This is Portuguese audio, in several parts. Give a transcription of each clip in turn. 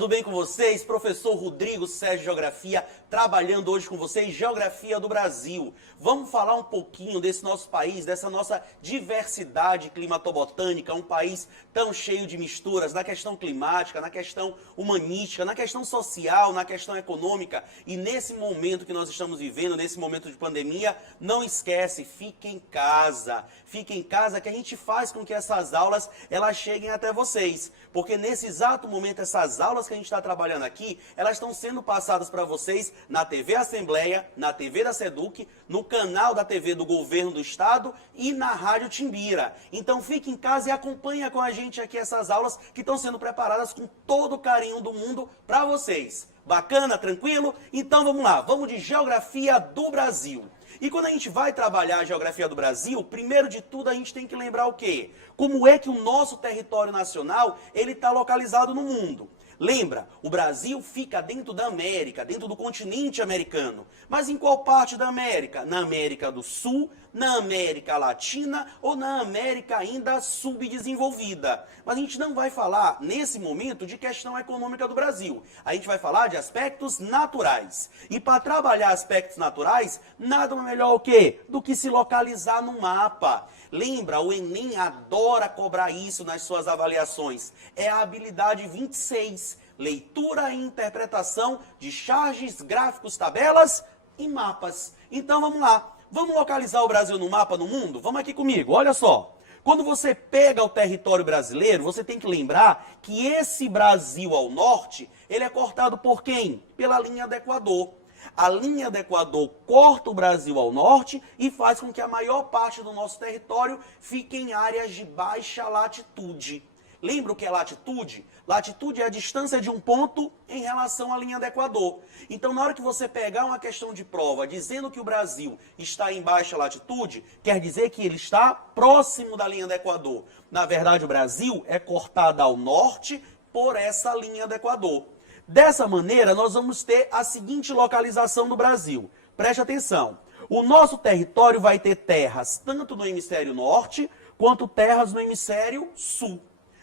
tudo bem com vocês? Professor Rodrigo Sérgio Geografia, trabalhando hoje com vocês, Geografia do Brasil. Vamos falar um pouquinho desse nosso país, dessa nossa diversidade climatobotânica, um país tão cheio de misturas na questão climática, na questão humanística, na questão social, na questão econômica. E nesse momento que nós estamos vivendo, nesse momento de pandemia, não esquece, fique em casa. Fique em casa que a gente faz com que essas aulas elas cheguem até vocês. Porque nesse exato momento, essas aulas que a gente está trabalhando aqui, elas estão sendo passadas para vocês na TV Assembleia, na TV da SEDUC, no canal da TV do Governo do Estado e na Rádio Timbira. Então fique em casa e acompanhe com a gente aqui essas aulas que estão sendo preparadas com todo o carinho do mundo para vocês. Bacana? Tranquilo? Então vamos lá, vamos de Geografia do Brasil. E quando a gente vai trabalhar a Geografia do Brasil, primeiro de tudo a gente tem que lembrar o quê? Como é que o nosso território nacional ele está localizado no mundo? Lembra, o Brasil fica dentro da América, dentro do continente americano. Mas em qual parte da América? Na América do Sul, na América Latina ou na América ainda subdesenvolvida. Mas a gente não vai falar, nesse momento, de questão econômica do Brasil. A gente vai falar de aspectos naturais. E para trabalhar aspectos naturais, nada melhor o quê? Do que se localizar no mapa. Lembra, o Enem adora cobrar isso nas suas avaliações. É a habilidade 26, leitura e interpretação de charges, gráficos, tabelas e mapas. Então vamos lá, vamos localizar o Brasil no mapa no mundo? Vamos aqui comigo, olha só. Quando você pega o território brasileiro, você tem que lembrar que esse Brasil ao norte, ele é cortado por quem? Pela linha do Equador. A linha do Equador corta o Brasil ao norte e faz com que a maior parte do nosso território fique em áreas de baixa latitude. Lembra o que é latitude? Latitude é a distância de um ponto em relação à linha do Equador. Então, na hora que você pegar uma questão de prova dizendo que o Brasil está em baixa latitude, quer dizer que ele está próximo da linha do Equador. Na verdade, o Brasil é cortado ao norte por essa linha do Equador. Dessa maneira, nós vamos ter a seguinte localização do Brasil. Preste atenção. O nosso território vai ter terras tanto no hemisfério norte, quanto terras no hemisfério sul.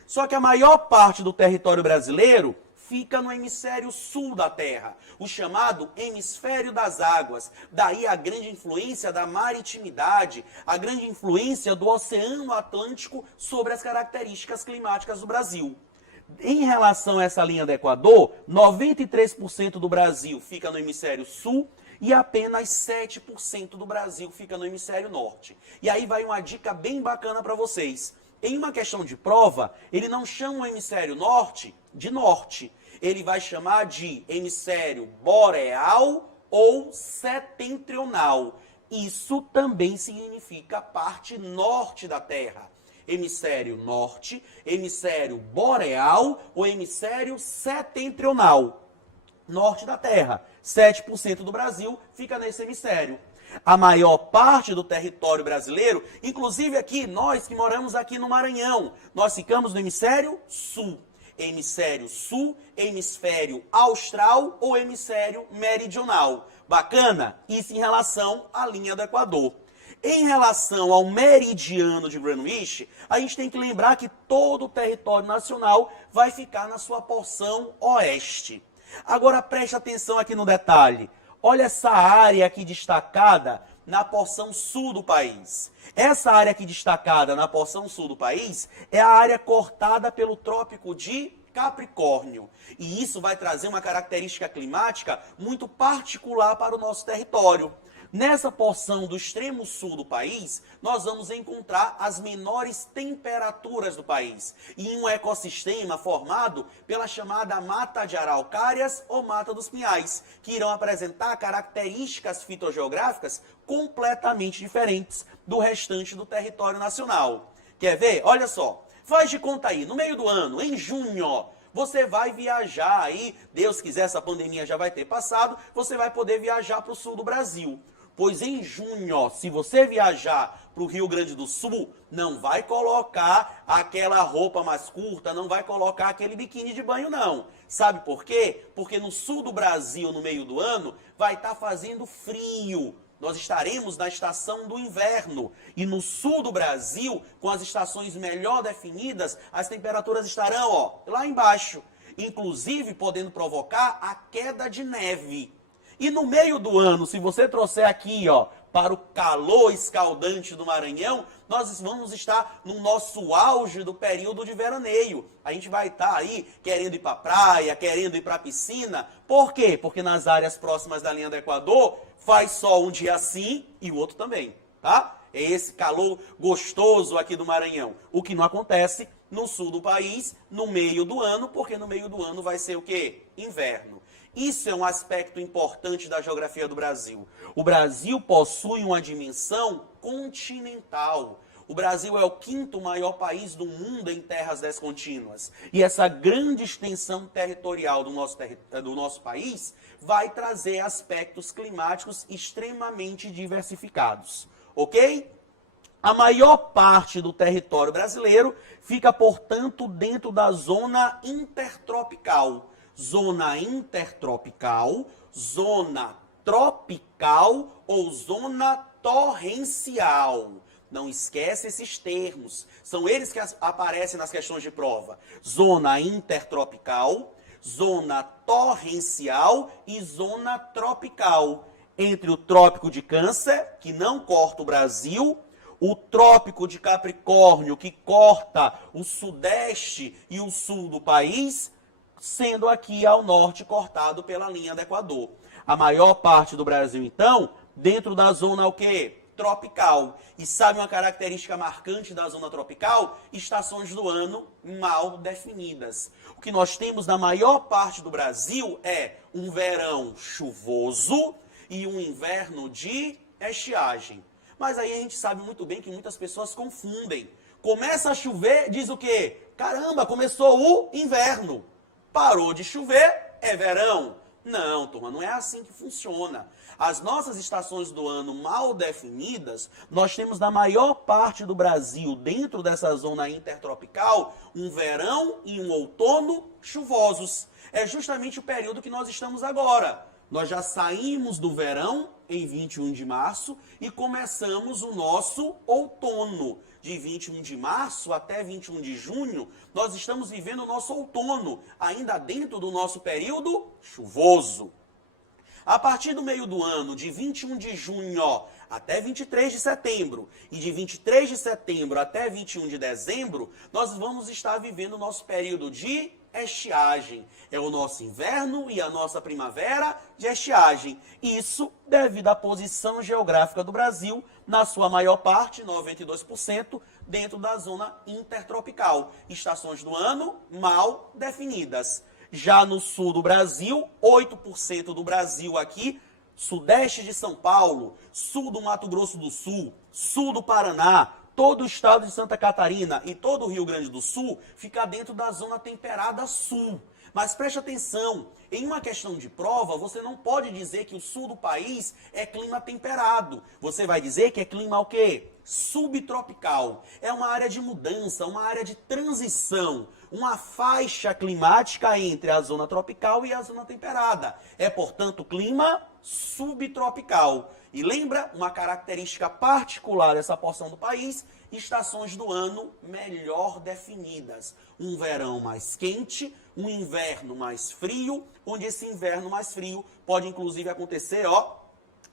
Só que a maior parte do território brasileiro fica no hemisfério sul da Terra, o chamado hemisfério das águas. Daí a grande influência da maritimidade, a grande influência do Oceano Atlântico sobre as características climáticas do Brasil. Em relação a essa linha do Equador, 93% do Brasil fica no hemisfério sul e apenas 7% do Brasil fica no hemisfério norte. E aí vai uma dica bem bacana para vocês. Em uma questão de prova, ele não chama o hemisfério norte de norte. Ele vai chamar de hemisfério boreal ou setentrional. Isso também significa parte norte da Terra. Hemisfério norte, hemisfério boreal ou hemisfério setentrional. Norte da Terra, 7% do Brasil fica nesse hemisfério. A maior parte do território brasileiro, inclusive aqui, nós que moramos aqui no Maranhão, nós ficamos no hemisfério sul. Hemisfério sul, hemisfério austral ou hemisfério meridional. Bacana? Isso em relação à linha do Equador. Em relação ao meridiano de Greenwich, a gente tem que lembrar que todo o território nacional vai ficar na sua porção oeste. Agora preste atenção aqui no detalhe. Olha essa área aqui destacada na porção sul do país. Essa área aqui destacada na porção sul do país é a área cortada pelo Trópico de Capricórnio. E isso vai trazer uma característica climática muito particular para o nosso território. Nessa porção do extremo sul do país, nós vamos encontrar as menores temperaturas do país e em um ecossistema formado pela chamada mata de araucárias ou mata dos pinhais, que irão apresentar características fitogeográficas completamente diferentes do restante do território nacional. Quer ver? Olha só, faz de conta aí, no meio do ano, em junho, você vai viajar aí, Deus quiser, essa pandemia já vai ter passado, você vai poder viajar para o sul do Brasil. Pois em junho, se você viajar para o Rio Grande do Sul, não vai colocar aquela roupa mais curta, não vai colocar aquele biquíni de banho, não. Sabe por quê? Porque no sul do Brasil, no meio do ano, vai estar fazendo frio. Nós estaremos na estação do inverno. E no sul do Brasil, com as estações melhor definidas, as temperaturas estarão lá embaixo. inclusive podendo provocar a queda de neve. E no meio do ano, se você trouxer aqui, ó, para o calor escaldante do Maranhão, nós vamos estar no nosso auge do período de veraneio. A gente vai estar aí querendo ir para a praia, querendo ir para a piscina. Por quê? Porque nas áreas próximas da linha do Equador, faz sol um dia sim e o outro também, tá? É esse calor gostoso aqui do Maranhão. O que não acontece no sul do país, no meio do ano, porque no meio do ano vai ser o quê? Inverno. Isso é um aspecto importante da geografia do Brasil. O Brasil possui uma dimensão continental. O Brasil é o quinto maior país do mundo em terras descontínuas. E essa grande extensão territorial do nosso país vai trazer aspectos climáticos extremamente diversificados. Ok? A maior parte do território brasileiro fica, portanto, dentro da zona intertropical. Zona intertropical, zona tropical ou zona torrencial. Não esquece esses termos. São eles que aparecem nas questões de prova. Zona intertropical, zona torrencial e zona tropical. Entre o Trópico de Câncer, que não corta o Brasil, o Trópico de Capricórnio, que corta o sudeste e o sul do país, sendo aqui ao norte cortado pela linha do Equador. A maior parte do Brasil, então, dentro da zona o quê? Tropical. E sabe uma característica marcante da zona tropical? Estações do ano mal definidas. O que nós temos na maior parte do Brasil é um verão chuvoso e um inverno de estiagem. Mas aí a gente sabe muito bem que muitas pessoas confundem. Começa a chover, diz o quê? Caramba, começou o inverno. Parou de chover, é verão. Não, turma, não é assim que funciona. As nossas estações do ano mal definidas, nós temos na maior parte do Brasil, dentro dessa zona intertropical, um verão e um outono chuvosos. É justamente o período que nós estamos agora. Nós já saímos do verão em 21 de março e começamos o nosso outono. De 21 de março até 21 de junho, nós estamos vivendo o nosso outono, ainda dentro do nosso período chuvoso. A partir do meio do ano, de 21 de junho até 23 de setembro, e de 23 de setembro até 21 de dezembro, nós vamos estar vivendo o nosso período de estiagem. É o nosso inverno e a nossa primavera de estiagem. Isso devido à posição geográfica do Brasil, na sua maior parte, 92%, dentro da zona intertropical. Estações do ano mal definidas. Já no sul do Brasil, 8% do Brasil aqui, sudeste de São Paulo, sul do Mato Grosso do Sul, sul do Paraná, todo o estado de Santa Catarina e todo o Rio Grande do Sul fica dentro da zona temperada sul. Mas preste atenção, em uma questão de prova, você não pode dizer que o sul do país é clima temperado. Você vai dizer que é clima o quê? Subtropical. É uma área de mudança, uma área de transição, uma faixa climática entre a zona tropical e a zona temperada. É, portanto, clima subtropical. E lembra, uma característica particular dessa porção do país, estações do ano melhor definidas. Um verão mais quente, um inverno mais frio, onde esse inverno mais frio pode inclusive acontecer,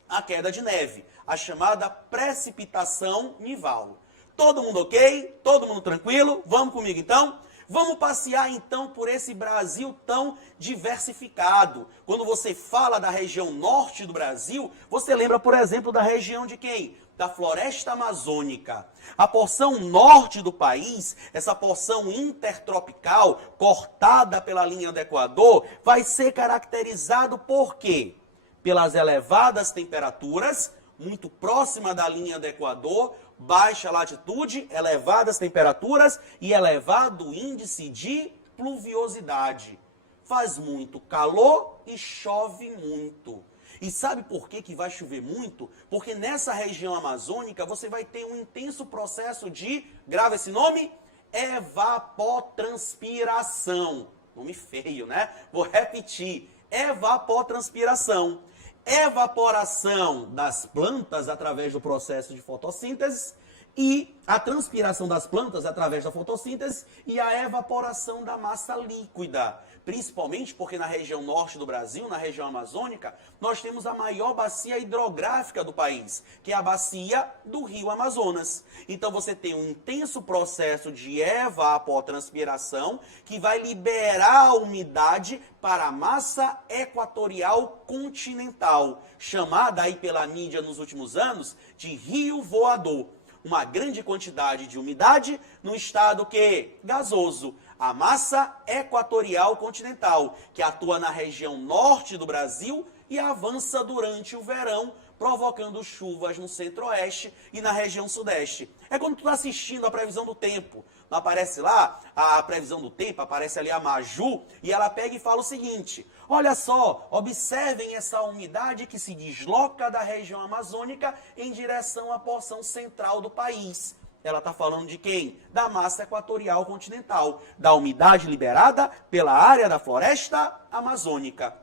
a queda de neve, a chamada precipitação nival. Todo mundo ok? Todo mundo tranquilo? Vamos comigo então? Vamos passear então por esse Brasil tão diversificado. Quando você fala da região norte do Brasil, você lembra, por exemplo, da região de quem? Da floresta amazônica. A porção norte do país, essa porção intertropical, cortada pela linha do Equador, vai ser caracterizado por quê? Pelas elevadas temperaturas, muito próxima da linha do Equador, baixa latitude, elevadas temperaturas e elevado índice de pluviosidade. Faz muito calor e chove muito. E sabe por que vai chover muito? Porque nessa região amazônica você vai ter um intenso processo de, grava esse nome, evapotranspiração. Nome feio, né? Vou repetir, evapotranspiração. Evaporação das plantas através do processo de fotossíntese e a transpiração das plantas através da fotossíntese e a evaporação da massa líquida. Principalmente porque na região norte do Brasil, na região amazônica, nós temos a maior bacia hidrográfica do país, que é a bacia do Rio Amazonas. Então você tem um intenso processo de evapotranspiração que vai liberar a umidade para a massa equatorial continental, chamada aí pela mídia nos últimos anos de rio voador. Uma grande quantidade de umidade no estado que gasoso, a massa equatorial continental, que atua na região norte do Brasil e avança durante o verão, provocando chuvas no centro-oeste e na região sudeste. É quando tu está assistindo a previsão do tempo. Não aparece lá a previsão do tempo, aparece ali a Maju, e ela pega e fala o seguinte: olha só, observem essa umidade que se desloca da região amazônica em direção à porção central do país. Ela está falando de quem? Da massa equatorial continental, da umidade liberada pela área da floresta amazônica.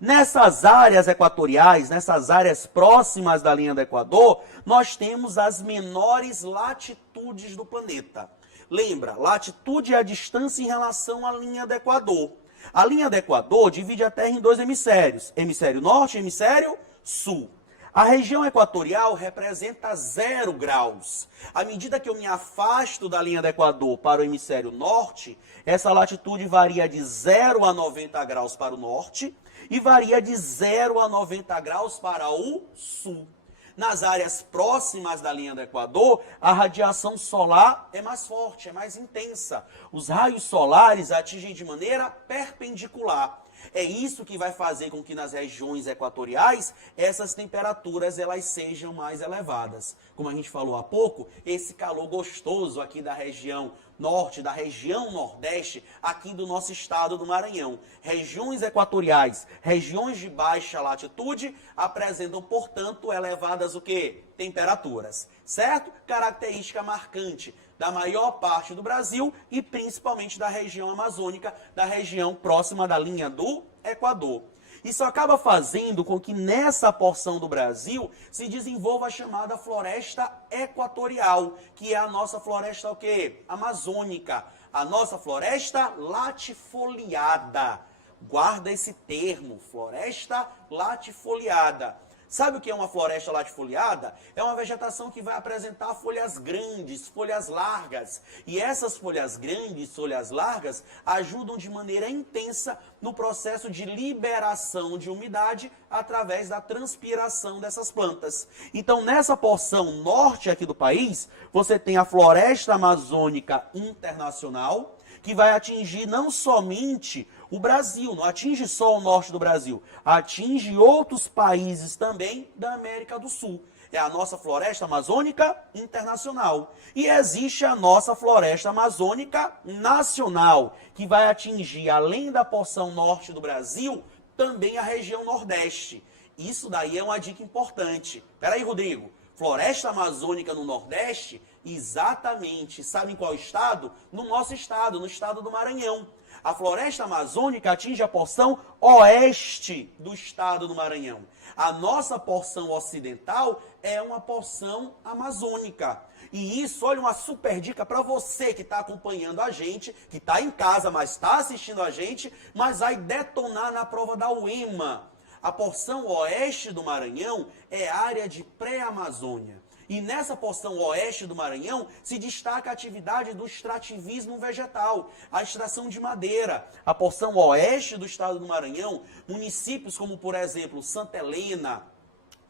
Nessas áreas equatoriais, nessas áreas próximas da linha do Equador, nós temos as menores latitudes do planeta. Lembra, latitude é a distância em relação à linha do Equador. A linha do Equador divide a Terra em dois hemisférios, hemisfério norte e hemisfério sul. A região equatorial representa 0 graus. À medida que eu me afasto da linha do Equador para o hemisfério norte, essa latitude varia de 0 a 90 graus para o norte e varia de 0 a 90 graus para o sul. Nas áreas próximas da linha do Equador, a radiação solar é mais forte, é mais intensa. Os raios solares atingem de maneira perpendicular. É isso que vai fazer com que nas regiões equatoriais essas temperaturas elas sejam mais elevadas. Como a gente falou há pouco, esse calor gostoso aqui da região norte, da região nordeste, aqui do nosso estado do Maranhão. Regiões equatoriais, regiões de baixa latitude, apresentam, portanto, elevadas o quê? Temperaturas, certo? Característica marcante da maior parte do Brasil e principalmente da região amazônica, da região próxima da linha do Equador. Isso acaba fazendo com que nessa porção do Brasil se desenvolva a chamada floresta equatorial, que é a nossa floresta o quê? Amazônica, a nossa floresta latifoliada. Guarda esse termo, floresta latifoliada. Sabe o que é uma floresta latifoliada? É uma vegetação que vai apresentar folhas grandes, folhas largas. E essas folhas grandes, folhas largas, ajudam de maneira intensa no processo de liberação de umidade através da transpiração dessas plantas. Então, nessa porção norte aqui do país, você tem a floresta amazônica internacional, que vai atingir não somente o Brasil, não atinge só o norte do Brasil, atinge outros países também da América do Sul. É a nossa floresta amazônica internacional. E existe a nossa floresta amazônica nacional, que vai atingir, além da porção norte do Brasil, também a região nordeste. Isso daí é uma dica importante. Peraí, Rodrigo. Floresta amazônica no Nordeste, exatamente, sabe em qual estado? No nosso estado, no estado do Maranhão. A floresta amazônica atinge a porção oeste do estado do Maranhão. A nossa porção ocidental é uma porção amazônica. E isso, olha, uma super dica para você que está acompanhando a gente, que está em casa, mas está assistindo a gente, mas vai detonar na prova da UEMA. A porção oeste do Maranhão é área de pré-Amazônia. E nessa porção oeste do Maranhão se destaca a atividade do extrativismo vegetal, a extração de madeira. A porção oeste do estado do Maranhão, municípios como, por exemplo, Santa Helena,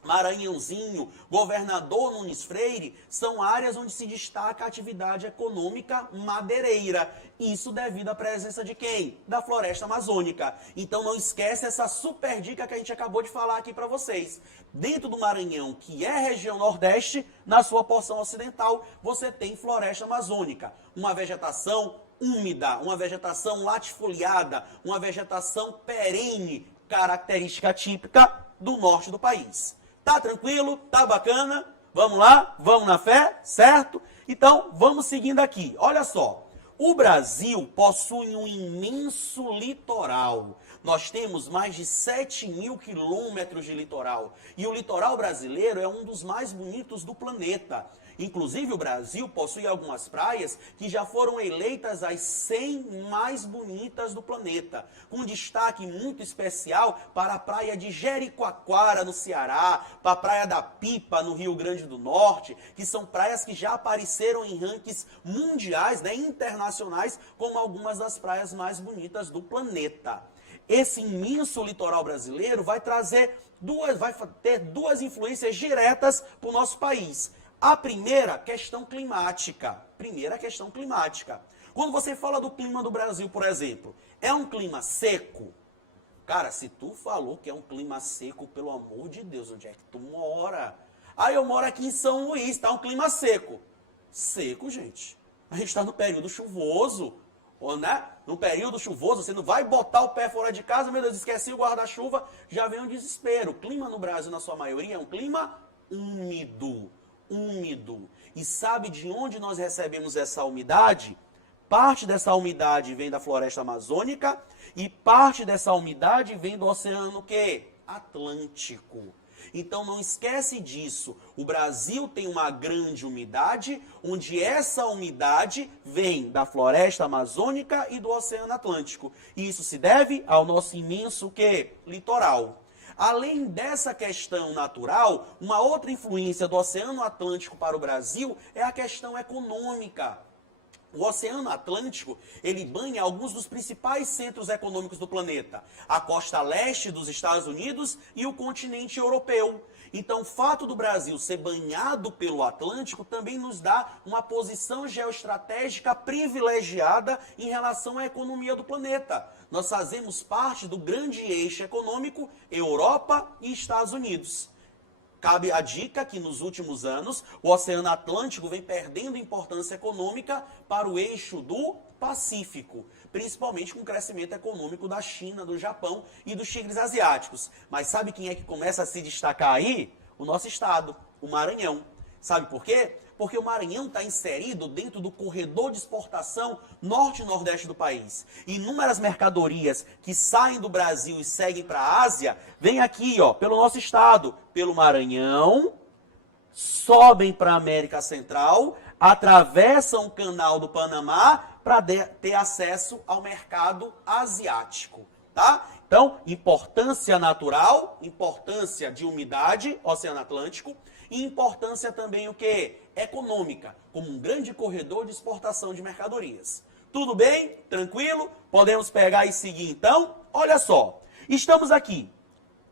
Maranhãozinho, Governador Nunes Freire, são áreas onde se destaca a atividade econômica madeireira. Isso devido à presença de quem? Da floresta amazônica. Então não esquece essa super dica que a gente acabou de falar aqui para vocês. Dentro do Maranhão, que é região nordeste, na sua porção ocidental, você tem floresta amazônica. Uma vegetação úmida, uma vegetação latifoliada, uma vegetação perene, característica típica do norte do país. Tá tranquilo? Tá bacana? Vamos lá? Vamos na fé? Certo? Então, vamos seguindo aqui. Olha só. O Brasil possui um imenso litoral. Nós temos mais de 7.000 quilômetros de litoral. E o litoral brasileiro é um dos mais bonitos do planeta. Inclusive, o Brasil possui algumas praias que já foram eleitas as 100 mais bonitas do planeta, com destaque muito especial para a praia de Jericoacoara, no Ceará, para a praia da Pipa, no Rio Grande do Norte, que são praias que já apareceram em rankings mundiais, internacionais, como algumas das praias mais bonitas do planeta. Esse imenso litoral brasileiro vai ter duas influências diretas para o nosso país. A primeira, questão climática. Quando você fala do clima do Brasil, por exemplo, é um clima seco? Cara, se tu falou que é um clima seco, pelo amor de Deus, onde é que tu mora? Ah, eu moro aqui em São Luís, tá um clima seco. Seco, gente. A gente está no período chuvoso, né? No período chuvoso, você não vai botar o pé fora de casa, meu Deus, esqueci o guarda-chuva, já vem um desespero. O clima no Brasil, na sua maioria, é um clima úmido. E sabe de onde nós recebemos essa umidade? Parte dessa umidade vem da floresta amazônica e parte dessa umidade vem do oceano quê? Atlântico. Então não esquece disso. O Brasil tem uma grande umidade, onde essa umidade vem da floresta amazônica e do oceano Atlântico. E isso se deve ao nosso imenso quê? Litoral. Além dessa questão natural, uma outra influência do Oceano Atlântico para o Brasil é a questão econômica. O Oceano Atlântico, ele banha alguns dos principais centros econômicos do planeta. A costa leste dos Estados Unidos e o continente europeu. Então, o fato do Brasil ser banhado pelo Atlântico também nos dá uma posição geoestratégica privilegiada em relação à economia do planeta. Nós fazemos parte do grande eixo econômico Europa e Estados Unidos. Cabe a dica que nos últimos anos o Oceano Atlântico vem perdendo importância econômica para o eixo do Pacífico, principalmente com o crescimento econômico da China, do Japão e dos tigres asiáticos. Mas sabe quem é que começa a se destacar aí? O nosso estado, o Maranhão. Sabe por quê? Porque o Maranhão está inserido dentro do corredor de exportação norte e nordeste do país. Inúmeras mercadorias que saem do Brasil e seguem para a Ásia, vêm aqui, pelo nosso estado, pelo Maranhão, sobem para a América Central, atravessam o Canal do Panamá para ter acesso ao mercado asiático, tá? Então, importância natural, importância de umidade, Oceano Atlântico, e importância também o quê? Econômica, como um grande corredor de exportação de mercadorias. Tudo bem? Tranquilo? Podemos pegar e seguir então? Olha só, estamos aqui.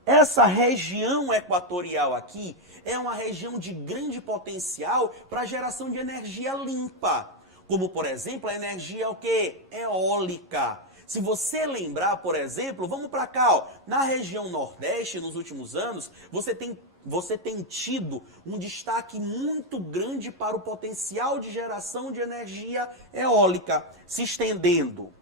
Essa região equatorial aqui é uma região de grande potencial para a geração de energia limpa. Como, por exemplo, a energia o quê? Eólica. Se você lembrar, por exemplo, vamos para cá, na região Nordeste, nos últimos anos, você tem tido um destaque muito grande para o potencial de geração de energia eólica, se estendendo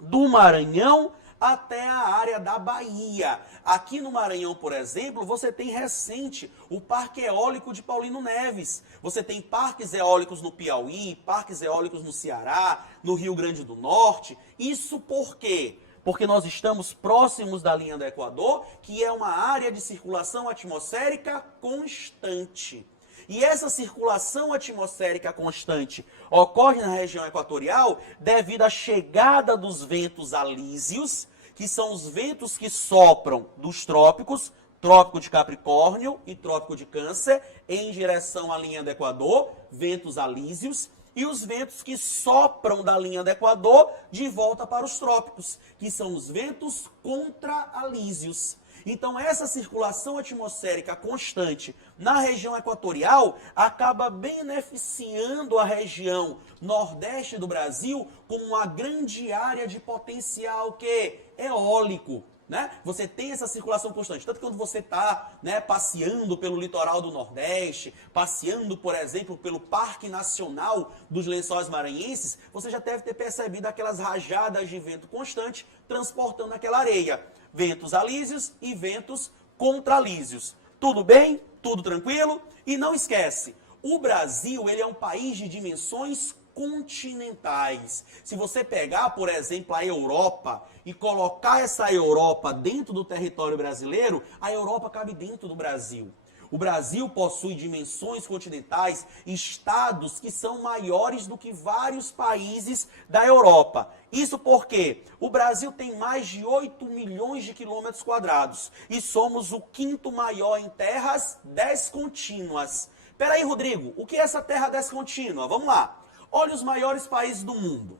do Maranhão até a área da Bahia. Aqui no Maranhão, por exemplo, você tem recente o Parque Eólico de Paulino Neves. Você tem parques eólicos no Piauí, parques eólicos no Ceará, no Rio Grande do Norte. Isso por quê? Porque nós estamos próximos da linha do Equador, que é uma área de circulação atmosférica constante. E essa circulação atmosférica constante ocorre na região equatorial devido à chegada dos ventos alísios, que são os ventos que sopram dos trópicos, Trópico de Capricórnio e Trópico de Câncer, em direção à linha do Equador, ventos alísios, e os ventos que sopram da linha do Equador de volta para os trópicos, que são os ventos contra-alísios. Então, essa circulação atmosférica constante na região equatorial acaba beneficiando a região nordeste do Brasil como uma grande área de potencial que eólico. Né? Você tem essa circulação constante. Tanto que quando você está passeando pelo litoral do Nordeste, passeando, por exemplo, pelo Parque Nacional dos Lençóis Maranhenses, você já deve ter percebido aquelas rajadas de vento constante transportando aquela areia. Ventos alísios e ventos contralísios. Tudo bem? Tudo tranquilo? E não esquece, o Brasil ele é um país de dimensões continentais. Se você pegar, por exemplo, a Europa e colocar essa Europa dentro do território brasileiro, a Europa cabe dentro do Brasil. O Brasil possui dimensões continentais, estados que são maiores do que vários países da Europa. Isso porque o Brasil tem mais de 8 milhões de quilômetros quadrados e somos o quinto maior em terras descontínuas. Peraí, Rodrigo, o que é essa terra descontínua? Vamos lá. Olha os maiores países do mundo.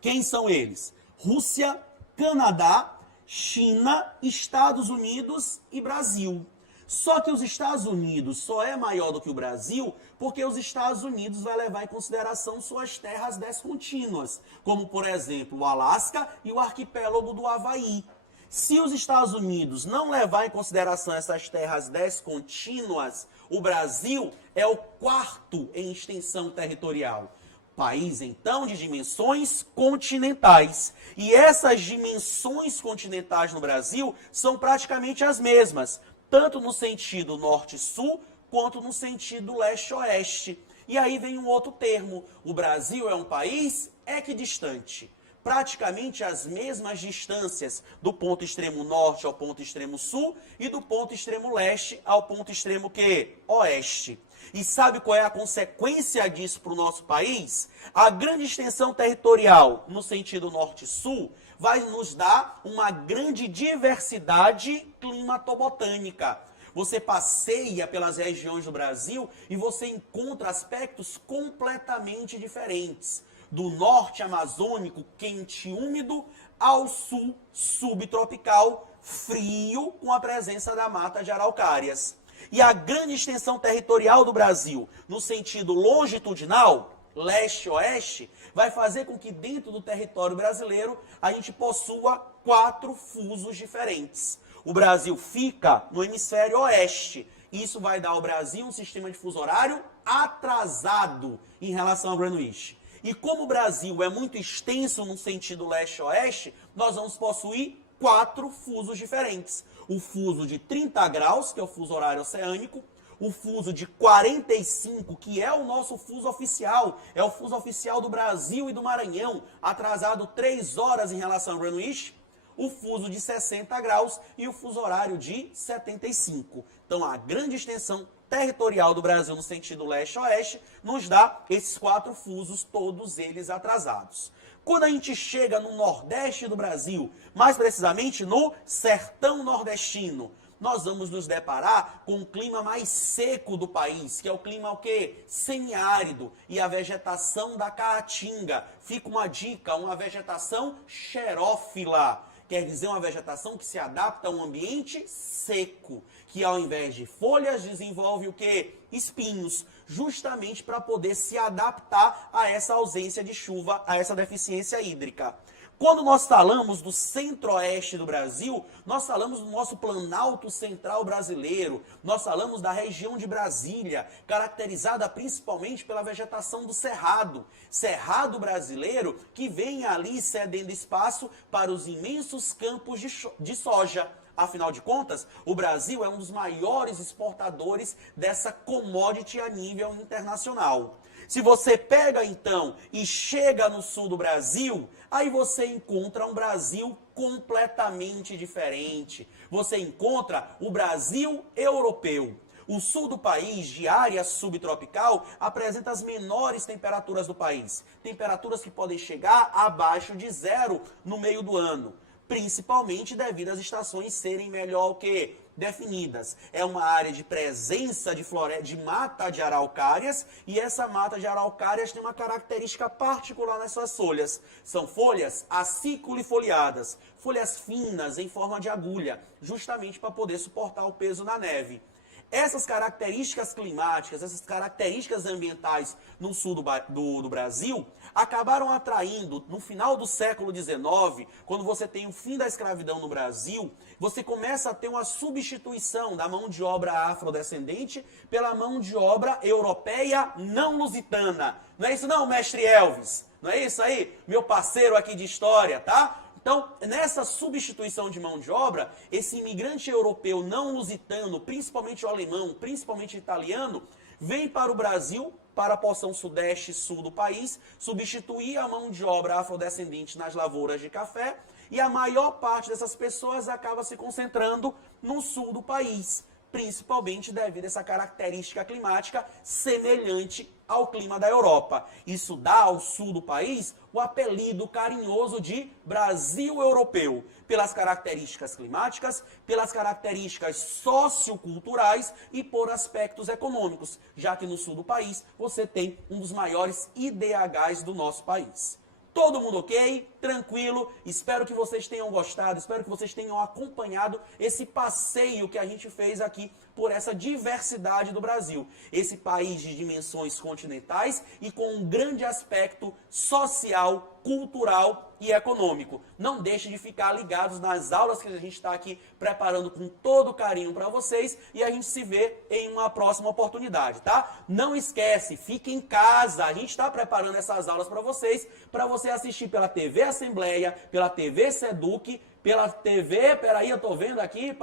Quem são eles? Rússia, Canadá, China, Estados Unidos e Brasil. Só que os Estados Unidos só é maior do que o Brasil porque os Estados Unidos vai levar em consideração suas terras descontínuas, como, por exemplo, o Alasca e o arquipélago do Havaí. Se os Estados Unidos não levar em consideração essas terras descontínuas, o Brasil é o quarto em extensão territorial. País, então, de dimensões continentais. E essas dimensões continentais no Brasil são praticamente as mesmas, tanto no sentido norte-sul, quanto no sentido leste-oeste. E aí vem um outro termo. O Brasil é um país equidistante. Praticamente as mesmas distâncias do ponto extremo norte ao ponto extremo sul e do ponto extremo leste ao ponto extremo quê? Oeste. E sabe qual é a consequência disso para o nosso país? A grande extensão territorial no sentido norte-sul vai nos dar uma grande diversidade climatobotânica. Você passeia pelas regiões do Brasil e você encontra aspectos completamente diferentes. Do norte amazônico, quente e úmido, ao sul subtropical, frio, com a presença da mata de araucárias. E a grande extensão territorial do Brasil, no sentido longitudinal, leste-oeste, vai fazer com que dentro do território brasileiro a gente possua 4 fusos diferentes. O Brasil fica no hemisfério oeste. Isso vai dar ao Brasil um sistema de fuso horário atrasado em relação ao Greenwich. E como o Brasil é muito extenso no sentido leste-oeste, nós vamos possuir 4 fusos diferentes. O fuso de 30 graus, que é o fuso horário oceânico, o fuso de 45, que é o nosso fuso oficial, é o fuso oficial do Brasil e do Maranhão, atrasado 3 horas em relação ao Greenwich, o fuso de 60 graus e o fuso horário de 75. Então, a grande extensão territorial do Brasil no sentido leste-oeste nos dá esses 4 fusos, todos eles atrasados. Quando a gente chega no nordeste do Brasil, mais precisamente no sertão nordestino, nós vamos nos deparar com o clima mais seco do país, que é o clima o quê? Semiárido, e a vegetação da caatinga. Fica uma dica, uma vegetação xerófila. Quer dizer, uma vegetação que se adapta a um ambiente seco, que ao invés de folhas desenvolve o quê? Espinhos, justamente para poder se adaptar a essa ausência de chuva, a essa deficiência hídrica. Quando nós falamos do centro-oeste do Brasil, nós falamos do nosso Planalto Central brasileiro, nós falamos da região de Brasília, caracterizada principalmente pela vegetação do cerrado. Cerrado brasileiro que vem ali cedendo espaço para os imensos campos de soja. Afinal de contas, o Brasil é um dos maiores exportadores dessa commodity a nível internacional. Se você pega, então, e chega no sul do Brasil, aí você encontra um Brasil completamente diferente. Você encontra o Brasil europeu. O sul do país, de área subtropical, apresenta as menores temperaturas do país. Temperaturas que podem chegar abaixo de 0 no meio do ano. Principalmente devido às estações serem melhor o quê? Definidas. É uma área de presença de mata de araucárias, e essa mata de araucárias tem uma característica particular nas suas folhas. São folhas aciculifoliadas, folhas finas em forma de agulha, justamente para poder suportar o peso na neve. Essas características climáticas, essas características ambientais no sul do Brasil, acabaram atraindo, no final do século XIX, quando você tem o fim da escravidão no Brasil, você começa a ter uma substituição da mão de obra afrodescendente pela mão de obra europeia não lusitana. Não é isso não, mestre Elvis? Não é isso aí? Meu parceiro aqui de história, tá? Então, nessa substituição de mão de obra, esse imigrante europeu não lusitano, principalmente o alemão, principalmente o italiano, vem para o Brasil, para a porção sudeste e sul do país, substituir a mão de obra afrodescendente nas lavouras de café, e a maior parte dessas pessoas acaba se concentrando no sul do país, principalmente devido a essa característica climática semelhante ao clima da Europa. Isso dá ao sul do país o apelido carinhoso de Brasil europeu, pelas características climáticas, pelas características socioculturais e por aspectos econômicos, já que no sul do país você tem um dos maiores IDHs do nosso país. Todo mundo ok? Tranquilo? Espero que vocês tenham gostado, espero que vocês tenham acompanhado esse passeio que a gente fez aqui por essa diversidade do Brasil. Esse país de dimensões continentais e com um grande aspecto social, cultural e econômico. Não deixe de ficar ligados nas aulas que a gente está aqui preparando com todo carinho para vocês e a gente se vê em uma próxima oportunidade, tá? Não esquece, fique em casa, a gente está preparando essas aulas para você assistir pela TV Assembleia, pela TV Seduc, pela TV, peraí, eu tô vendo aqui,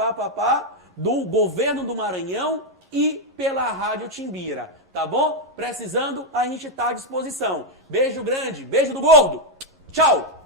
do Governo do Maranhão e pela Rádio Timbira, tá bom? Precisando, a gente está à disposição. Beijo grande, beijo do gordo, tchau!